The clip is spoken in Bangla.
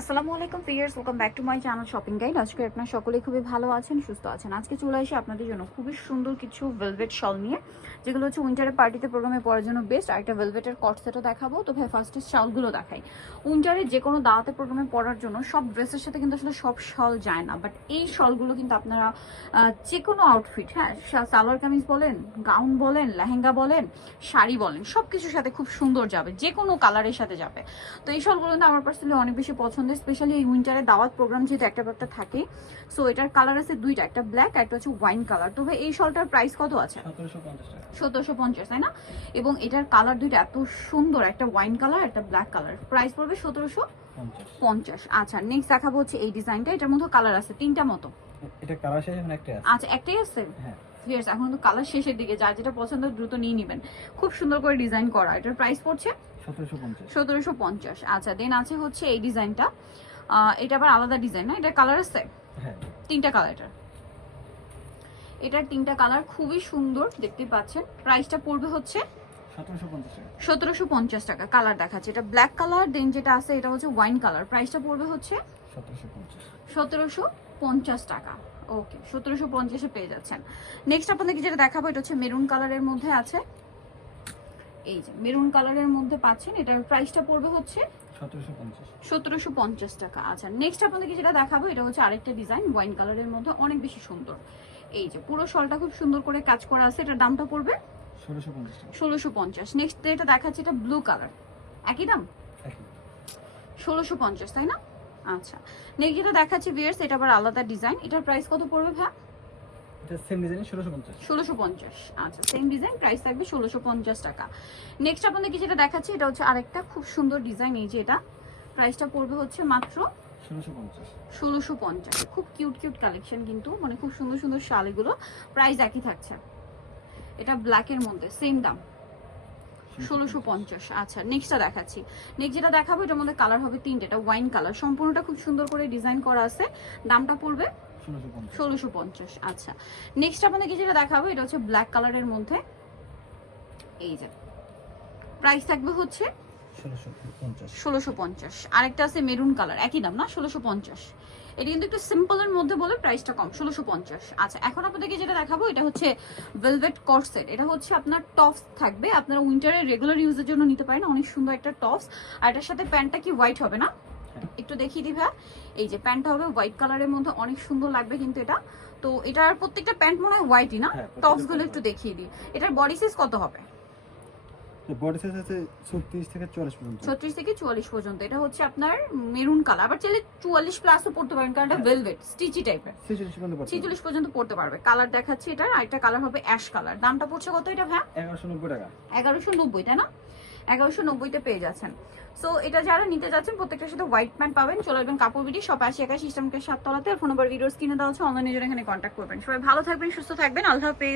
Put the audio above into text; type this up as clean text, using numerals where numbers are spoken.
আসসালামু আলাইকুম viewers, welcome back to my channel shopping guide. আজকে আপনারা সকলেই খুবই ভালো আছেন, সুস্থ আছেন। আজকে চলে আসি আপনাদের জন্য খুবই সুন্দর কিছু ভেলভেট শল নিয়ে, যেগুলো হচ্ছে উইন্টারের পার্টিতে প্রোগ্রামে পরার জন্য বেস্ট। আর একটা ভেলভেটের কট সেটও দেখাবো। তো ভাই ফার্স্টে শলগুলো দেখাই। উইন্টারে যে কোনো দাওয়াতে প্রোগ্রামে পরার জন্য সব ড্রেসের সাথে কিন্তু আসলে সব শল যায় না, বাট এই শলগুলো কিন্তু আপনারা যে কোনো আউটফিট, হ্যাঁ, সালোয়ার কামিজ বলেন, গাউন বলেন, লেহেঙ্গা বলেন, শাড়ি বলেন, সব কিছুর সাথে খুব সুন্দর যাবে, যে কোনো কালারের সাথে যাবে। তো এই শলগুলো কিন্তু আমার পার্সোনালি অনেক বেশি পছন্দ, স্পেশালি এই উইন্টারে দাওয়াত প্রোগ্রাম যেহেতু একটা ব্যাপারটা থাকে। সো এটার কালার আছে দুইটা, একটা ব্ল্যাক আর একটা হচ্ছে ওয়াইন কালার। তবে এই শলটার প্রাইস কত আছে? 1750, তাই না? এবং এটার কালার দুইটা এত সুন্দর, একটা ওয়াইন কালার একটা ব্ল্যাক কালার। প্রাইস পড়বে 1750। আচ্ছা, নেক্সট দেখাবো হচ্ছে এই ডিজাইনটা। এটার মধ্যে কালার আছে তিনটা মতো। এটা কালার শেষ, এখন একটা আছে। আচ্ছা, একটাই আছে। হ্যাঁ, ভিউয়ার্স, এখন তো কালার শেষের দিকে, যার যেটা পছন্দ দ্রুত নিয়ে নেবেন। খুব সুন্দর করে ডিজাইন করা। এটার প্রাইস পড়ছে 1750। আচ্ছা, দেন আছে হচ্ছে এই ডিজাইনটা। এটা আবার আলাদা ডিজাইন না? এটার কালার আছে হ্যাঁ, তিনটা কালার। এটার তিনটা কালার খুবই সুন্দর, দেখতে পাচ্ছেন। প্রাইসটা পড়বে হচ্ছে 1750 টাকা। কালার দেখাচ্ছে, এটা ব্ল্যাক কালার। দেন যেটা আছে এটা হচ্ছে ওয়াইন কালার। প্রাইসটা পড়বে হচ্ছে 1750 টাকা। ওকে, 1750-এ পেয়ে যাচ্ছেন। নেক্সট আপনাদেরকে যেটা দেখাবো, এটা হচ্ছে মেরুন কালারের মধ্যে আছে। এই যে মেরুন কালারের মধ্যে পাচ্ছেন, এটার প্রাইসটা পড়বে হচ্ছে 1750 টাকা। আচ্ছা, নেক্সট আপনাদেরকে যেটা দেখাবো, এটা হচ্ছে আরেকটা ডিজাইন ওয়াইন কালারের মধ্যে, অনেক বেশি সুন্দর। এই যে পুরো শলটা খুব সুন্দর করে কাজ করা আছে। এটার দামটা পড়বে 1650। নেক্সট এটা দেখাচ্ছে, এটা ব্লু কালার, একই দাম 1650, তাই না? আচ্ছা, নেক্সট যেটা দেখাচ্ছি ভিউয়ার্স, এটা আবার আলাদা ডিজাইন। এটার প্রাইস কত পড়বে ভাই? এটা সেম ডিজাইন 1650। আচ্ছা, সেম ডিজাইন, প্রাইস থাকবে 1650 টাকা। নেক্সট আপনাদেরকে যেটা দেখাচ্ছি, এটা হচ্ছে আরেকটা খুব সুন্দর ডিজাইন। এই যে এটা প্রাইসটা পড়বে হচ্ছে মাত্র 1650। খুব কিউট কিউট কালেকশন কিন্তু, মানে খুব সুন্দর সুন্দর শাল। এগুলো প্রাইস একই থাকছে। এটা ব্ল্যাকের মধ্যে, সেম দাম 1650। আচ্ছা, নেক্সটটা দেখাচ্ছি। নেক্সট যেটা দেখাবো, এটার মধ্যে কালার হবে তিনটে। এটা ওয়াইন কালার, সম্পূর্ণটা খুব সুন্দর করে ডিজাইন করা আছে। দামটা পড়বে 1650। আচ্ছা, নেক্সট আপনাদেরকে যেটা দেখাবো, এটা হচ্ছে ব্ল্যাক কালারের মধ্যে। এই যে প্রাইস থাকবে হচ্ছে 1650। আরেকটা আছে মেরুন কালার, একই দাম না? 1650। এটা কিন্তু একটু সিম্পলের মধ্যে বলে প্রাইসটা কম, 1650। আচ্ছা, এখন আপনাদেরকে যেটা দেখাবো, এটা হচ্ছে ভেলভেট কর্সেট। এটা হচ্ছে আপনার টপস থাকবে, আপনারা উইন্টারের রেগুলার ইউজের জন্য নিতে পারেন। অনেক সুন্দর একটা টপস। আর এটার সাথে প্যান্টটা কি হোয়াইট হবে না? একটু দেখিয়ে দিবা। এই যে প্যান্টটা হবে হোয়াইট কালারের মধ্যে, অনেক সুন্দর লাগবে কিন্তু এটা। তো এটার প্রত্যেকটা প্যান্ট মনে হয় হোয়াইটই না? টপস গুলো একটু দেখিয়ে দিই। এটার বডি সাইজ কত হবে? বডি সাইজ আছে 36 থেকে 44 পর্যন্ত। 36 থেকে 44 পর্যন্ত। এটা হচ্ছে আপনার মেরুন কালার। আবার চাইলে 44 প্লাসও পড়তে পারেন, কারণ এটা ভেলভেট স্টিচি টাইপের। 46 পর্যন্ত পড়তে পারবে। কালার দেখাচ্ছি, এটার আরেকটা কালার হবে অ্যাশ কালার। দামটা পড়ছে কত এটা ভাই? 1190 টাকা। 1190, তাই না? 1190-তে পেয়ে যাচ্ছেন। সো এটা যারা নিতে যাচ্ছেন, প্রত্যেকটার সাথে হোয়াইট প্যান্ট পাবেন। চলে আসবেন কাপড় বিডি, সব 80 সিস্টেমকে 7 তলাতে। আর ফোন নাম্বার ভিডিওস কিনে দেওয়া হচ্ছে, অনলাইনে জন্য এখানে কন্ট্যাক্ট করবেন। সবাই ভালো থাকবেন, সুস্থ থাকবেন। আল্লাহ হাফেজ।